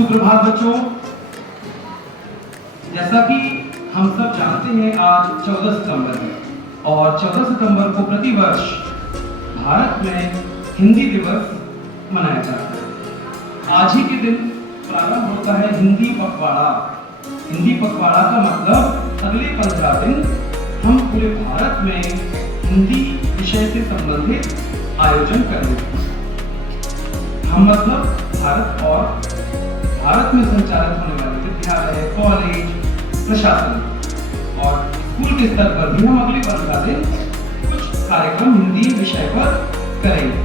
सुप्रभात बच्चों। जैसा कि हम सब जानते हैं आज 14 सितंबर है और 14 सितंबर को प्रतिवर्ष भारत में हिंदी दिवस मनाया जाता है। आज ही के दिन प्रारंभ होता है हिंदी पखवाड़ा। हिंदी पखवाड़ा का मतलब अगले 15 दिन हम पूरे भारत में हिंदी विषय से संबंधित आयोजन करेंगे। हम मतलब भारत और भारत में संचालित होने वाले विद्यालय, कॉलेज, प्रशासन और स्कूल के स्तर पर भी हम अगले 15 दिन कुछ कार्यक्रम हिंदी विषय पर करेंगे।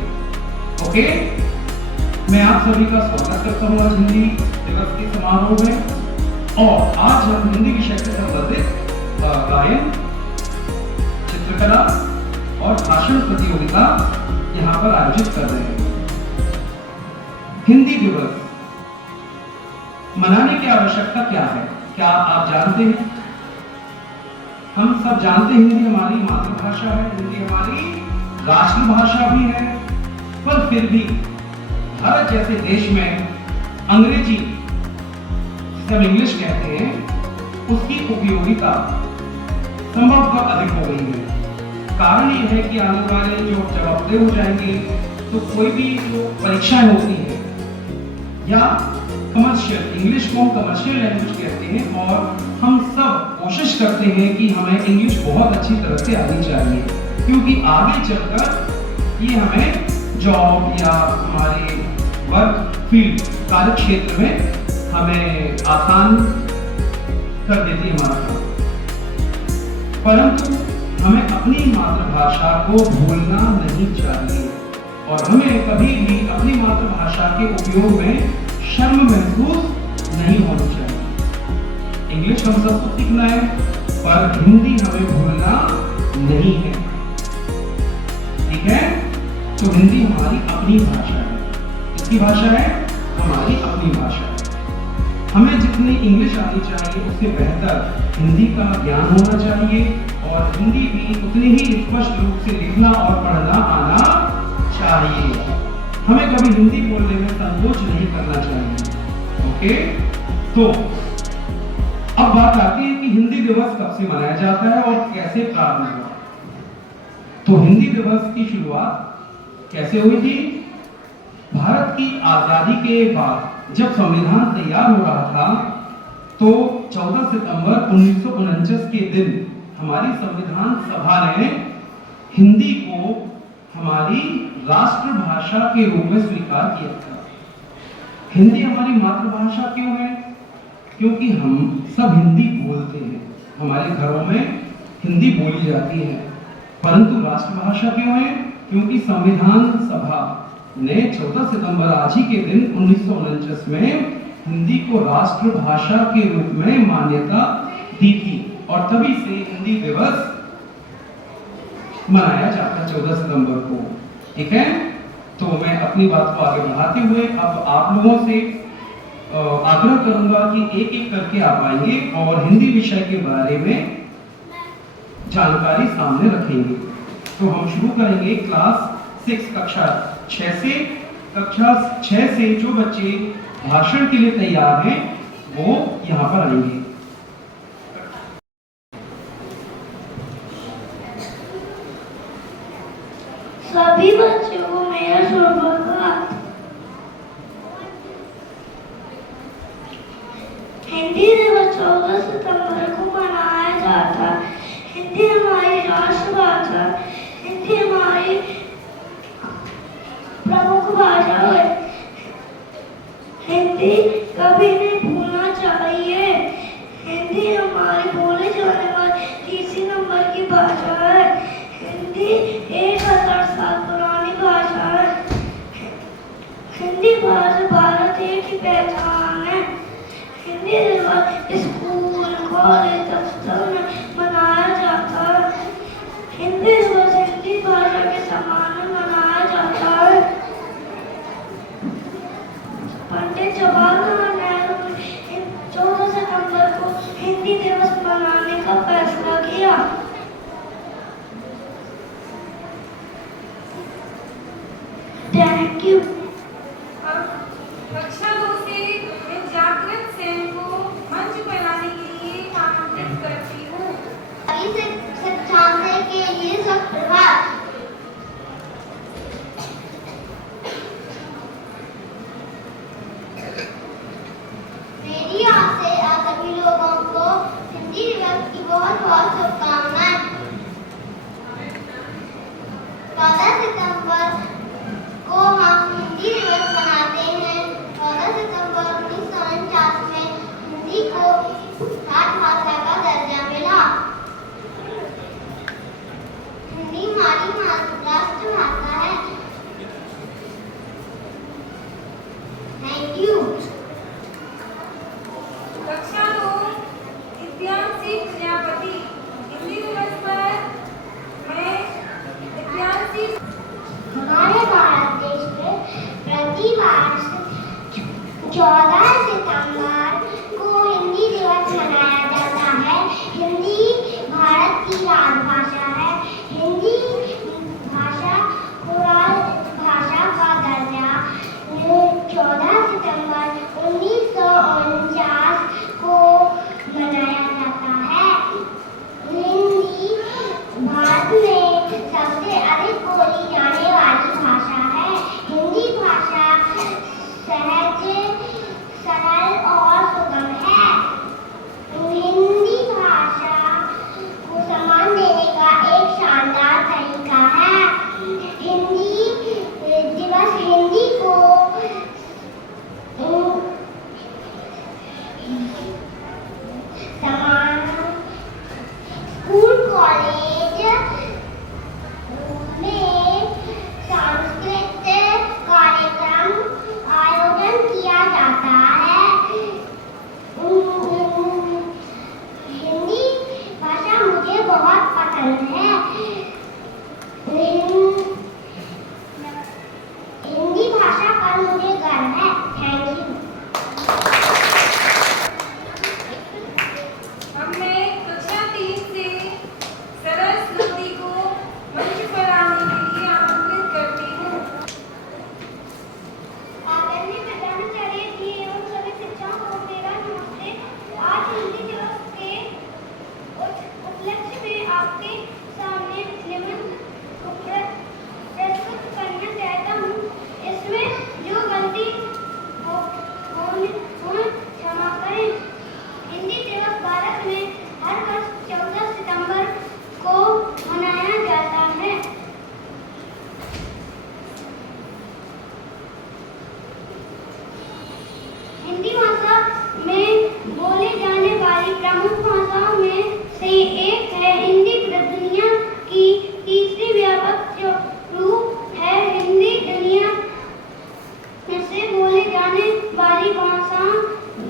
ओके, मैं आप सभी का स्वागत करता हूँ आज हिंदी दिवस के समारोह में। और आज हम हिंदी विषय से संबंधित गायन, चित्रकला और भाषण प्रतियोगिता यहाँ पर आयोजित कर रहे हैं। हिंदी दिवस मनाने की आवश्यकता क्या है, क्या आप जानते हैं? हम सब जानते हैं हिंदी हमारी मातृभाषा है, हिंदी हमारी राष्ट्रभाषा भी है, पर फिर भी भारत जैसे देश में अंग्रेजी, जिसे हम इंग्लिश कहते हैं, उसकी उपयोगिता संभवतः अधिक हो गई है। कारण यह है कि आने वाले जो जब बड़े हो जाएंगे तो कोई भी जो परीक्षाएं होती है या कमर्शियल, इंग्लिश को हम कमर्शियल लैंग्वेज कहते हैं और हम सब कोशिश करते हैं कि हमें इंग्लिश बहुत अच्छी तरह से आनी चाहिए, क्योंकि आगे चलकर ये हमें जॉब या हमारे वर्क फील्ड, कार्य क्षेत्र में हमें आसान कर देती है हमारा काम। परंतु हमें अपनी मातृभाषा को भूलना नहीं चाहिए और हमें कभी भी अपनी मातृभाषा के उपयोग में शर्म महसूस नहीं होनी चाहिए। इंग्लिश हम सबको सीखना है, पर हिंदी हमें भूलना नहीं है। ठीक है? तो हिंदी हमारी अपनी भाषा है। किसकी भाषा है? हमारी अपनी भाषा है। हमें जितनी इंग्लिश आनी चाहिए उससे बेहतर हिंदी का ज्ञान होना चाहिए और हिंदी भी उतनी ही स्पष्ट रूप से लिखना और पढ़ना आना चाहिए। हमें कभी हिंदी बोलने में संकोच नहीं करना चाहिए। ओके, तो अब बात आती है कि हिंदी दिवस कब से मनाया जाता है और कैसे प्रारंभ हुआ। तो हिंदी दिवस की शुरुआत कैसे हुई थी? भारत की आजादी के बाद जब संविधान तैयार हो रहा था तो 14 सितंबर 1949 के दिन हमारी संविधान सभा ने हिंदी को हमारी राष्ट्रभाषा के रूप में स्वीकार किया था। हिंदी हमारी मातृभाषा क्यों है? क्योंकि हम सब हिंदी बोलते हैं, हमारे घरों में हिंदी बोली जाती है। परंतु राष्ट्रभाषा क्यों है? क्योंकि संविधान सभा ने 14 सितंबर आज ही के दिन 1949 में हिंदी को राष्ट्रभाषा के रूप में मान्यता दी थी और तभी से हिंदी दिवस मनाया जाता है 14 सितंबर को। ठीक है? तो मैं अपनी बात को आगे बढ़ाते हुए अब आप लोगों से आग्रह करूंगा कि एक एक करके आप आएंगे और हिंदी विषय के बारे में जानकारी सामने रखेंगे। तो हम शुरू करेंगे क्लास 6 कक्षा 6 से। कक्षा 6 से जो बच्चे भाषण के लिए तैयार हैं वो यहाँ पर आएंगे। सभी बच्चों को मेरा सुप्रभात। हिंदी दिवस 14 सितंबर को मनाया जाता है। हिंदी हमारी राष्ट्रभाषा, हिंदी हमारी प्रमुख भाषा है। हिंदी कभी नहीं भूलना चाहिए। हिंदी हमारी बोले जाने वाली तीसरी नंबर की भाषा है। हिंदी 1000 साल पुरानी भाषा है। हिंदी भाषा भारत देश की पहचान है। हिंदी दिवस स्कूल, कॉलेज, दफ्तर में मनाया जाता है। हिंदी दिवस हिंदी भाषा के सम्मान में मनाया जाता है। पंडित जवाहरलाल नेहरू ने 14 सितंबर को हिंदी दिवस मनाने का फैसला किया। Thank you. कक्षा 2 से वर्ष 14 सितंबर को हिंदी दिवस मनाया जाता है। हिंदी भारत की राजभाषा है। हिंदी भाषा को राजभाषा का दर्जा 14 सितंबर 1949 को मनाया जाता है। हिंदी भारत में सबसे अधिक बोली जाने वाली भाषा है। हिंदी भाषा सहज, सरल और सुगम है। हिंदी भाषा को सम्मान देने का एक शानदार तरीका है। हिंदी दिवस हिंदी को स्कूल कॉलेज में सांस्कृतिक कार्यक्रम आयोजन किया जाता है। हिंदी भाषा मुझे बहुत पसंद है। हिंदी भाषा पर मुझे गर्व है। Thank you. अब मैं कक्षा 3 से सरस नंदी को मंच पर आने के लिए आमंत्रित करती हूँ। आदरणीय प्रधानाचार्य जी एवं सभी शिक्षकों को मेरा नमस्ते। आज हिंदी दिवस के उपलक्ष्य में आपके सामने निबंध प्रस्तुत करना चाहता हूँ। इसमें जो गलती हो क्षमा करें। हिंदी दिवस भारत में हर वर्ष 14 सितंबर को मनाया जाता है। हिंदी भाषा में बोले जाने वाली प्रमुख भाषाओं में से एक है। हिंदी दुनिया की तीसरी व्यापक रूप है। हिंदी दुनिया से बोले जाने वाली भाषा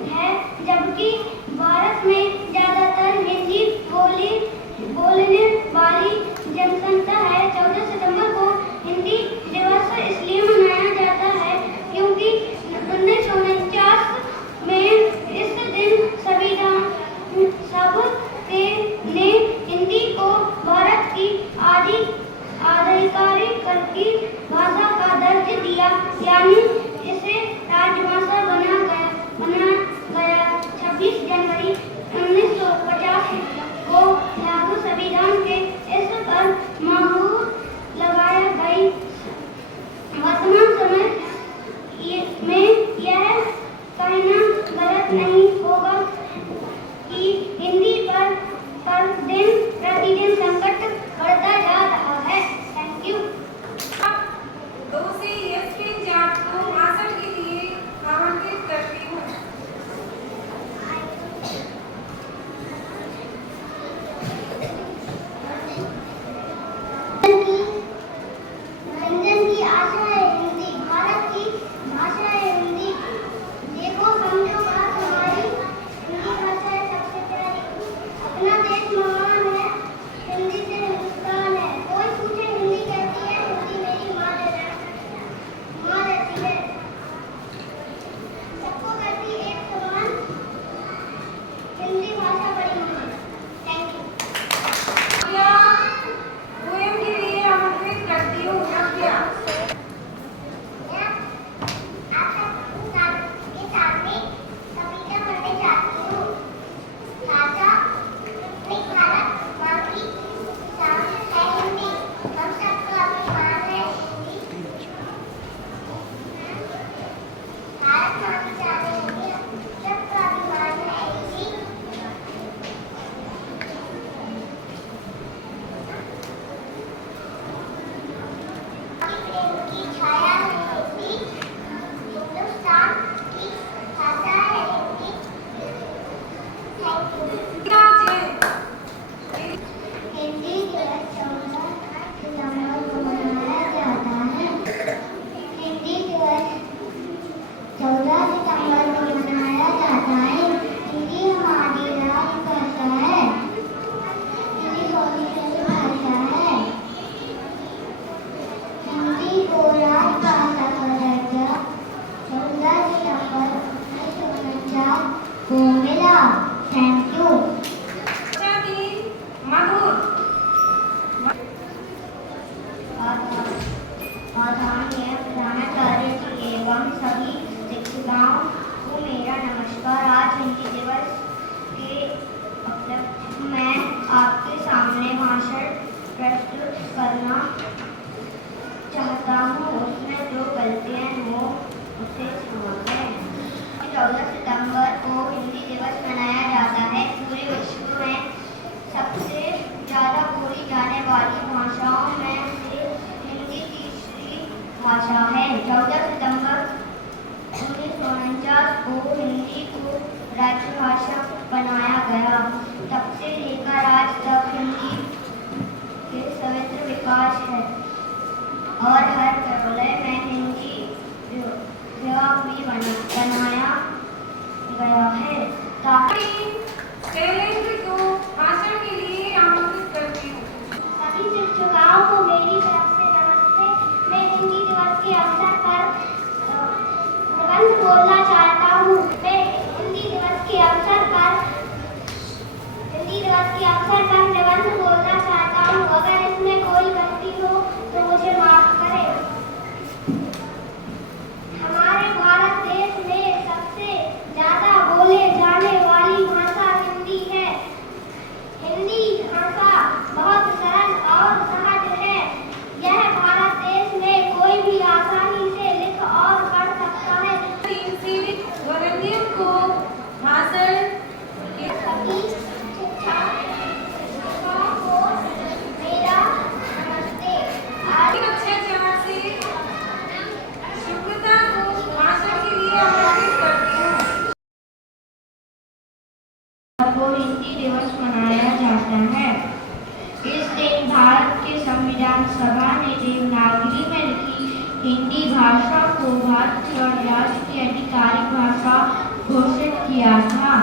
है, जबकि भारत में ज्यादातर हिंदी बोलने वाली जनसंख्या है। 14 सितंबर को हिंदी दिवस इसलिए मनाया जाता है क्योंकि 1949 में इस दिन संविधान ने हिंदी को भारत की आधिकारिक भाषा का दर्जा दिया, यानी इसे राजभाषा बना गया। 26 जनवरी 1950 को लागू संविधान के इस पर मुहर लगाया गई। वर्तमान समय में यह कहना गलत नहीं होगा कि हिंदी पर दिन प्रतिदिन संकट बढ़ता जा रहा है। Thank you. 2 से यशविन जाट को भाषण के लिए आमंत्रित करती हूँ। रंजन की आशा है हिंदी भारत की भाषा है। हिंदी देखो समझो बात हमारी हिंदी भाषा है सबसे प्यारी। बनाया गया है ताकि शैलेंद्र को भाषण के लिए आमंत्रित करती हूँ। सभी शिक्षकों को मेरी तरफ से नमस्ते। मैं हिंदी दिवस के अवसर पर निबंध बोलना चाहता हूँ। मैं हिंदी दिवस के अवसर पर निबंध बोलना चाहता हूँ। अगर इसमें कोई गलती हो तो मुझे माफ करें। हमारे भारत देश में सबसे ज्यादा बोले जाने वाली भाषा हिंदी है। हिंदी भाषा बहुत सरल और सहज है। यह भारत देश में कोई भी आसानी से लिख और पढ़ सकता है। टीम से वरेण्यम को भाषण के सभी शिक्षकों को मेरा नमस्ते। आज कक्षा 4 से शुक्रता को भाषण के लिए आमंत्रित करती हूँ। को हिंदी दिवस मनाया जाता है। इस दिन भारत के संविधान सभा ने देवनागरी में लिखी हिंदी भाषा को भारतीय और राज्य की आधिकारिक भाषा घोषित किया था।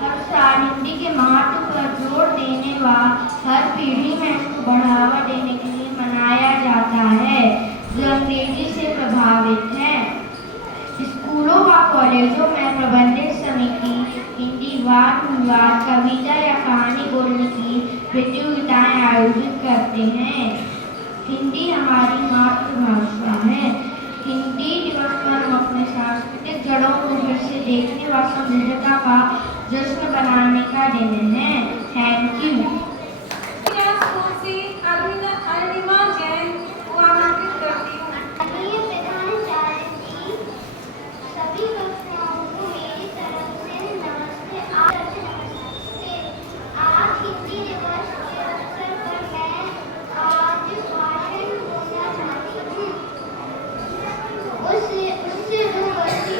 हर साल हिंदी के महत्व पर जोर देने व हर पीढ़ी में इसको बढ़ावा देने के लिए मनाया जाता है जो अंग्रेजी से प्रभावित है। स्कूलों व कॉलेजों में प्रबंधित समिति हिंदी वाद विवाद कविता या कहानी बोलने की प्रतियोगिताएं आयोजित करते हैं। हिंदी हमारी मातृभाषा है। हिंदी दिवस पर हम अपने सांस्कृतिक जड़ों को फिर से देखने व समृद्धता का जश्न बनाने का दिन है। Thank you. स्कूल से अरुणिमा जैन को आमंत्रित करती हूँ। आदरणीय प्रधानाचार्य जी, सभी कक्षाओं को मेरी तरफ से नमस्ते। आज हिंदी दिवस के अवसर पर मैं आज भाषण बोलना चाहती हूँ। उससे जो गलती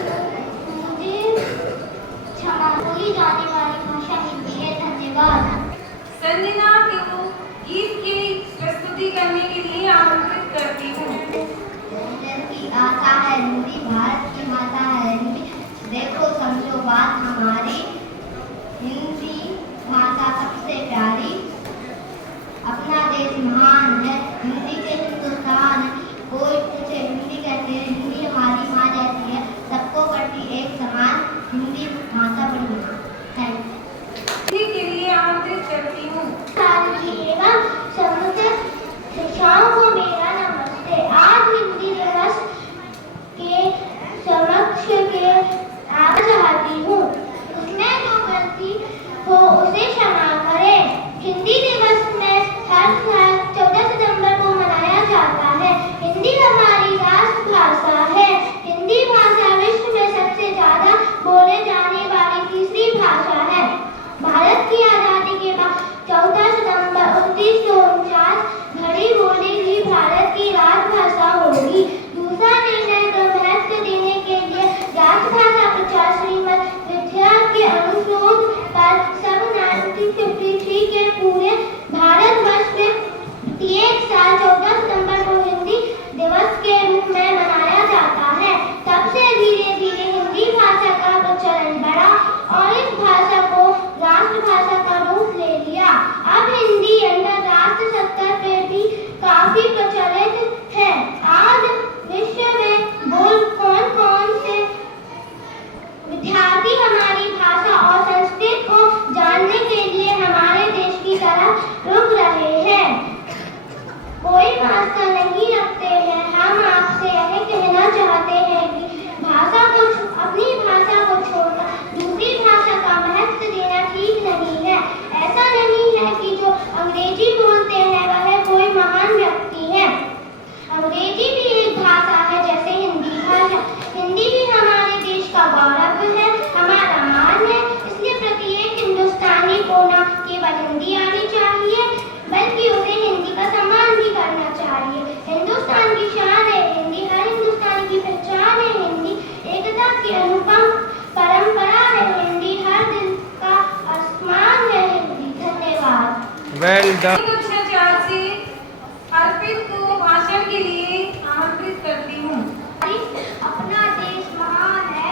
मुझे क्षमा। बोली जाने वाली भाषा हिंदी है। धन्यवाद। संजना को गीत की प्रस्तुति करने के लिए आमंत्रित करती हूँ। की आशा है हिंदी भारत की माता है। हिंदी देखो समझो बात हमारी। हिंदी भाषा सबसे प्यारी। अपना देश महान है। हिंदी के हिंदुस्तान है। कोई पूछे हिंदी कैसे है। हिंदी हमारी माँ जैसी है। सबको करती एक समान। हिंदी भाषा बड़ी महान। Thank you. हिंदी के लिए आमंत्रित करती हूँ। एवं समस्त शिक्षाओं को मेरा नमस्ते। आज हिंदी दिवस के समक्ष के आना चाहती हूँ। उसमें जो गलती हो उसे क्षमा करें। हिंदी दिवस में हर साल 14 सितंबर को मनाया जाता है। हिंदी हमारी राष्ट्रभाषा है। हिंदी भाषा विश्व में सबसे ज्यादा बोले जाने वाली तीसरी भाषा है। भारत की आजादी के बाद 14 सितंबर 1949 घड़ी बोली हुई भारत की राजभाषा होगी। दूसरा निर्णय को महत्व देने के लिए राजभाषा प्रचार श्रीमद विद्या के अनुरोध पर सब 1953 के पूरे भारतवर्ष में प्रत्येक साल 14 सितंबर को हिंदी दिवस के रूप में मनाया जाता है। तब से धीरे धीरे हिंदी भाषा का प्रचलन बढ़ा और इस भाषा को राष्ट्रभाषा का रूप ले लिया। अब हिंदी अंतरराष्ट्रीय स्तर पर भी काफी प्रचलित है। आज विश्व में बोल कौन से विद्यार्थी हमारी भाषा और संस्कृति को जानने के लिए हमारे देश की तरफ रुक रहे हैं। कोई वास्ता नहीं रखते हैं। हम आपसे यह कहना चाहते हैं कि अपनी भाषा को छोड़कर दूसरी भाषा का महत्व देना ठीक नहीं है। ऐसा नहीं है कि जो अंग्रेजी बोलते हैं वह कोई महान व्यक्ति है। अंग्रेजी भी एक भाषा है जैसे हिंदी भाषा। हिंदी भी हमारे देश का गौरव है, हमारा मान है। इसलिए प्रत्येक हिंदुस्तानी को न केवल हिंदी आनी चाहिए बल्कि उसे हिंदी का सम्मान भी करना चाहिए। हिंदुस्तान की शान है हिंदी। हर हिंदुस्तानी की पहचान है हिंदी। एकता की अनुपम परंपरा है हिंदी। हर दिल का आसमान है हिंदी। धन्यवाद। Well done. कक्षा 4 से अर्पित को भाषण के लिए आमंत्रित करती हूँ। अपना देश महान है।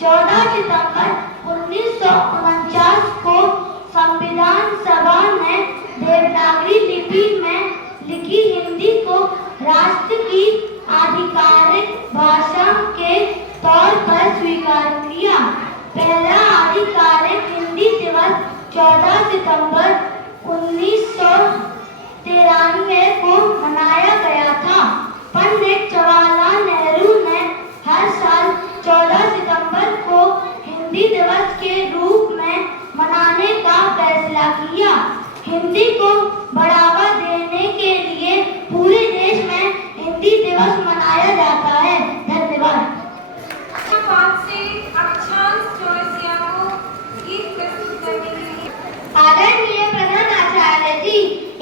14 सितंबर 1949 को संविधान सभा ने देवनागरी लिपि में लिखी हिंदी को राष्ट्र की आधिकारिक भाषा के तौर पर स्वीकार किया। पहला आधिकारिक हिंदी दिवस 14 सितंबर 1993 को मनाया गया था। पंडित जवाहरलाल नेहरू ने हर साल 14 सितंबर को हिंदी दिवस के रूप में मनाने का फैसला किया। हिंदी को बढ़ावा देने के लिए पूरे देश में हिंदी दिवस मनाया जाता है। धन्यवाद। 5 से अक्षांश चौरसिया को गीत प्रस्तुत करने के लिए आदरणीय प्रधानाचार्य जी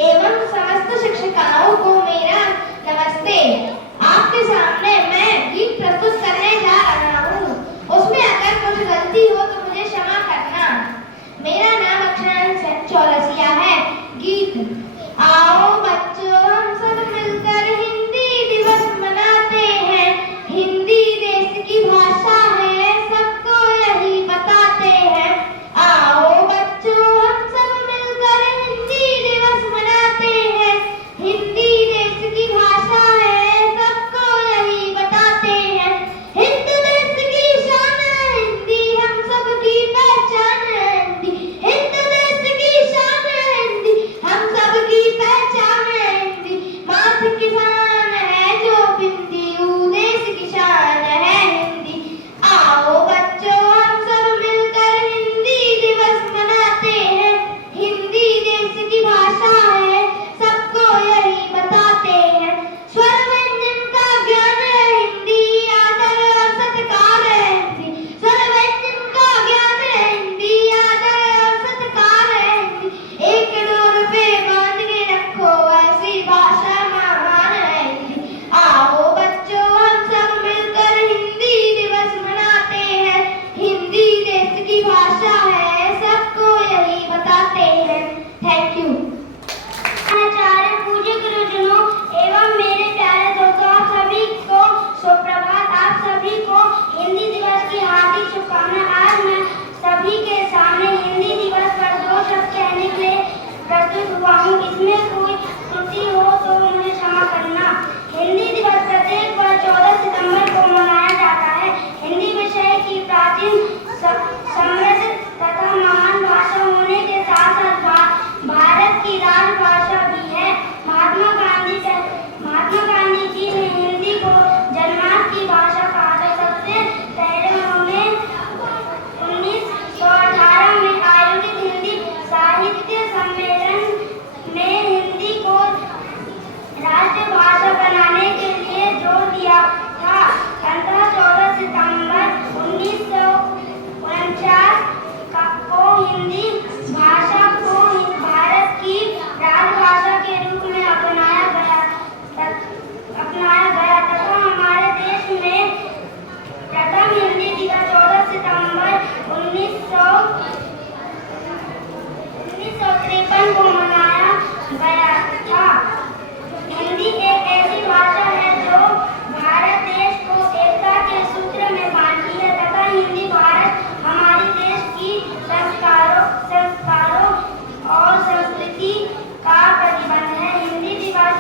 एवं समस्त शिक्षिकाओं को मेरा नमस्ते। आपके सामने मैं गीत प्रस्तुत करने जा रहा हूँ। उसमें अगर कुछ गलती हो तो मुझे क्षमा करना। मेरा नाम अक्षांश चौरसिया है। गीत। आओ बच्चों हम सब मिलकर हिंदी दिवस मनाते हैं। हिंदी देश की भाषा है, सबको यही बताते हैं। आओ बच्चों हम सब मिलकर हिंदी दिवस मनाते हैं। हिंदी देश की भाषा है, सबको यही बताते हैं। हिंद देश की शान है हिंदी, हम सबकी पहचान है हिंदी। हिंद देश की शान है हिंदी, हम सबकी पहचान है हिंदी। माथ किसान है जो बिंदी, ऊ देश की शान है हिंदी। आओ बच्चों हम सब मिलकर हिंदी दिवस मनाते हैं। हिंदी देश की भाषा है, सबको यही बताते हैं। स्वर व्यंजन का ज्ञान है हिंदी, आदर और सत्कार है हिंदी। स्वर व्यंजन का ज्ञान है हिंदी, आदर और सत्कार है हिंदी। एक डोर पे बांध के रखो, ऐसी भाषा महान है हिंदी। आओ बच्चों हम सब मिलकर हिंदी दिवस मनाते हैं। हिंदी देश की भाषा है, सबको यही बताते हैं। Thank you. आचार्य पूज्य गुरुजनों एवं मेरे प्यारे दोस्तों, आप सभी को सुप्रभात। आप सभी को हिंदी दिवस की हार्दिक शुभकामनाएं। आज मैं सभी के सामने हिंदी दिवस पर 2 शब्द कहने के लिए प्रस्तुत हुआ हूँ। इसमें कोई त्रुटि हो तो मुझे क्षमा करना। हिंदी दिवस प्रत्येक वर्ष 14 सितंबर को मनाया जाता है। हिंदी विषय की प्राचीन समृद्ध तथा महान भाषा होने के साथ साथ भारत की राजभाषा भी है। महात्मा गांधी जी ने हिंदी को जन्मांध की भाषा कहा था। सबसे पहले उन्होंने 1918 में आयोजित हिंदी साहित्य सम्मेलन में हिंदी को राष्ट्रभाषा बनाने के लिए जोर दिया था। अंततः 14 सितंबर 1949 को हिंदी भाषा को भारत की राजभाषा के रूप में अपनाया गया तथा हमारे देश में प्रथम हिंदी दिवस 14 सितंबर 1953 को मनाया गया था। हिंदी एक ऐसी भाषा है जो भारत देश को एकता के सूत्र में बांधती है तथा हिंदी भारत हमारे देश की संस्कारों और संस्कृति का प्रतिबंध है। हिंदी दिवस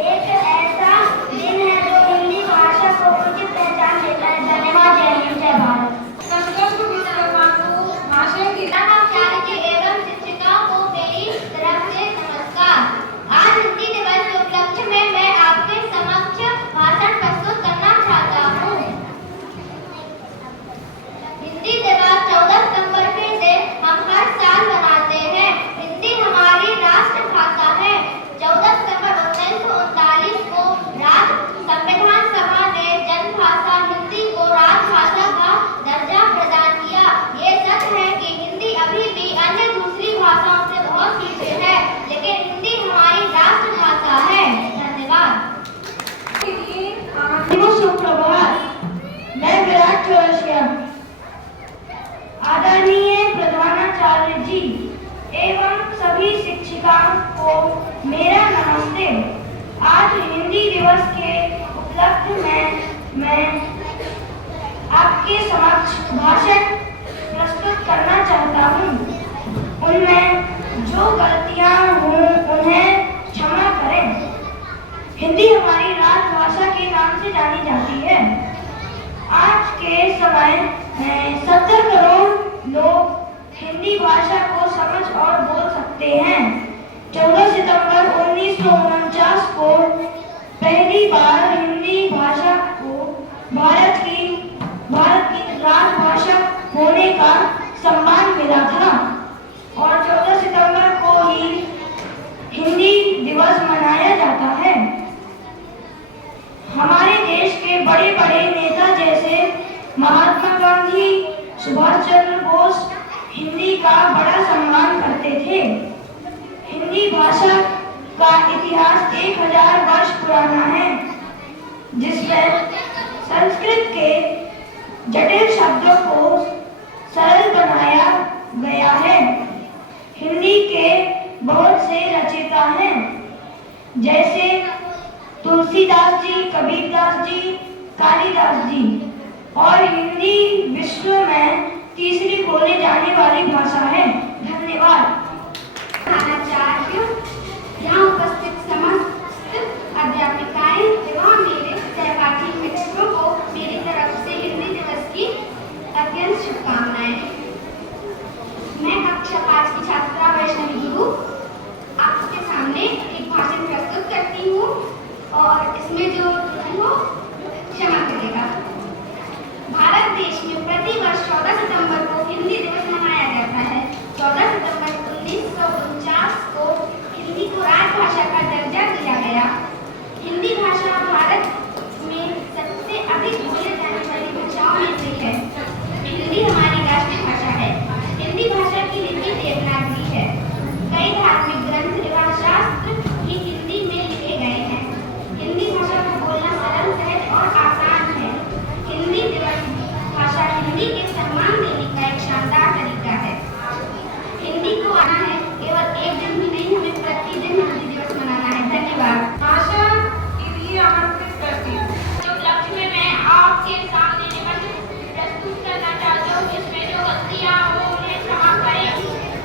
एक ऐसा दिन है जो हिंदी भाषा को उचित पहचान देता है। धन्यवाद। जय हिंद, जय भारत। संकल्प विश्वकर्मा को भाषण की एवं शिक्षिकाओं को मेरी तरफ से नमस्कार। आज हिंदी दिवस के उपलक्ष्य में मैं आपके समक्ष भाषण प्रस्तुत करना चाहता हूँ। हिंदी दिवस 14 सितंबर के दिन हम हर साल मनाते हैं। हिंदी हमारी राष्ट्रभाषा है। 14 सितंबर 1939 को संविधान सभा ने जनभाषा हिंदी को राजभाषा का दर्जा प्रदान किया। ये सच है कि हिंदी अभी भी अन्य दूसरी भाषाओं से बहुत पीछे है, लेकिन हिंदी हमारी राष्ट्रभाषा है। धन्यवाद। सुप्रभात। मैं विराट चौरसिया। आदरणीय प्रधानाचार्य जी एवं सभी शिक्षिकाओं को मेरा नमस्ते। आज हिंदी दिवस के उपलक्ष्य में मैं आपके आपके समक्ष भाषण प्रस्तुत करना चाहता हूँ। उनमें जो गलतियाँ हों उन्हें क्षमा करें। हिंदी हमारी राजभाषा के नाम से जानी जाती है। आज के समय 70 करोड़ लोग हिंदी भाषा को समझ और बोल सकते हैं। 14 सितंबर 1949 को पहली बार हिंदी भाषा को भारत की राजभाषा होने का सम्मान मिला था और 14 सितंबर को ही हिंदी दिवस मनाया जाता है। हमारे देश के बड़े बड़े नेता जैसे महात्मा गांधी, सुभाष चंद्र बोस हिंदी का बड़ा सम्मान करते थे। हिंदी भाषा का इतिहास 1000 वर्ष पुराना है, जिसमें संस्कृत के जटिल शब्दों को सरल बनाया गया है। हिंदी के बहुत से रचयिता हैं, जैसे तुलसीदास जी, कबीरदास जी, कालिदास जी, और हिंदी विश्व में तीसरी बोले जाने वाली भाषा है। धन्यवाद। आचार्य, यहाँ उपस्थित समस्त अध्यापिकाएं एवं मेरे सहपाठी मित्रों को मेरी तरफ से हिंदी दिवस की अत्यंत शुभकामनाएं। मैं कक्षा 5 की छात्रा वैष्णवी गुरु आपके सामने एक भाषण प्रस्तुत करती हूँ और इसमें जो त्रुटि हो क्षमा करिएगा। भारत देश में प्रति वर्ष 14 सितंबर को हिंदी दिवस मनाया जाता है। 14 सितंबर 1949 को हिंदी को राजभाषा का दर्जा दिया गया। हिंदी भाषा भारत में सबसे अधिक बोली जाने वाली भाषाओं में से है। हिंदी हमारी राष्ट्रीय भाषा है। हिंदी भाषा की लिपि देवनागरी है। कई धार्मिक ग्रंथ एवं शास्त्र भी हिंदी में लिखे गए हैं। हिंदी भाषा को बोलना सरल, सहज और आसान है। हिंदी दिवस भाषा हिंदी के सम्मान देने का एक शानदार तरीका है। हिंदी को आना है, केवल एक दिन भी नहीं, हमें प्रतिदिन हिंदी दिवस मनाना है। धन्यवाद। भाषा के लिए आमंत्रित करती हूँ। उपलक्ष्य में मैं आपके सामने निबंध प्रस्तुत करना चाहती हूँ, जिसमें जो गलतियाँ हो उन्हें क्षमा करें।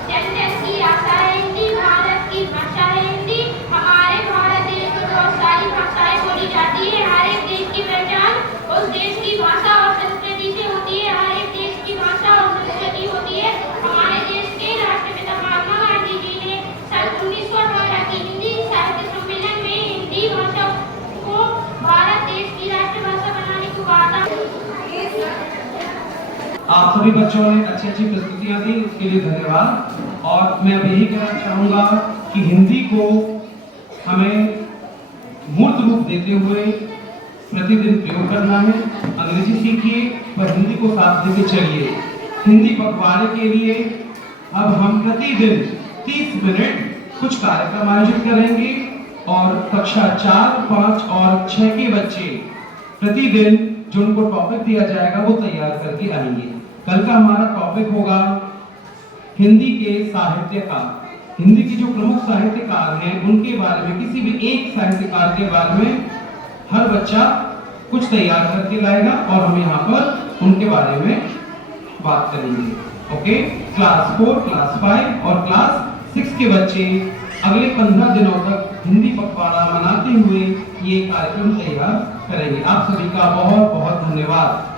जन की आशा है हिंदी, भारत की भाषा है हिंदी। हमारे भारत देश में बहुत सारी भाषाएं बोली जाती है। हर एक देश की पहचान उस देश की भाषा और संस्कृति से होती है। हर एक देश की भाषा और संस्कृति होती है। हमारे देश के राष्ट्रपिता महात्मा गांधी जी ने सन 1918 की हिंदी साहित्य सम्मेलन में हिंदी भाषा को भारत देश की राष्ट्रभाषा बनाने को कहा था। आप सभी बच्चों ने अच्छी अच्छी प्रस्तुतियां दी, उसके लिए धन्यवाद। और मैं अब यही कहना चाहूंगा कि हिंदी को हमें मूर्त रूप देते हुए प्रतिदिन प्रयोग करना है। अंग्रेजी सीखिए पर हिंदी को साथ लेके चलिए। हिंदी पखवाड़े के लिए अब हम प्रतिदिन 30 मिनट कुछ कार्यक्रम आयोजित करेंगे और कक्षा 4, 5 और 6 के बच्चे प्रतिदिन जो उनको टॉपिक दिया जाएगा वो तैयार करके आएंगे। कल का हमारा टॉपिक होगा हिंदी के साहित्यकार। हिंदी के जो प्रमुख साहित्यकार हैं उनके बारे में, किसी भी एक साहित्यकार के बारे में हर बच्चा कुछ तैयार करके लाएगा और हम यहाँ पर उनके बारे में बात करेंगे। ओके, क्लास 4, क्लास 5 और क्लास 6 के बच्चे अगले 15 दिनों तक हिंदी पखवाड़ा मनाते हुए ये कार्यक्रम तैयार करेंगे। आप सभी का बहुत बहुत धन्यवाद।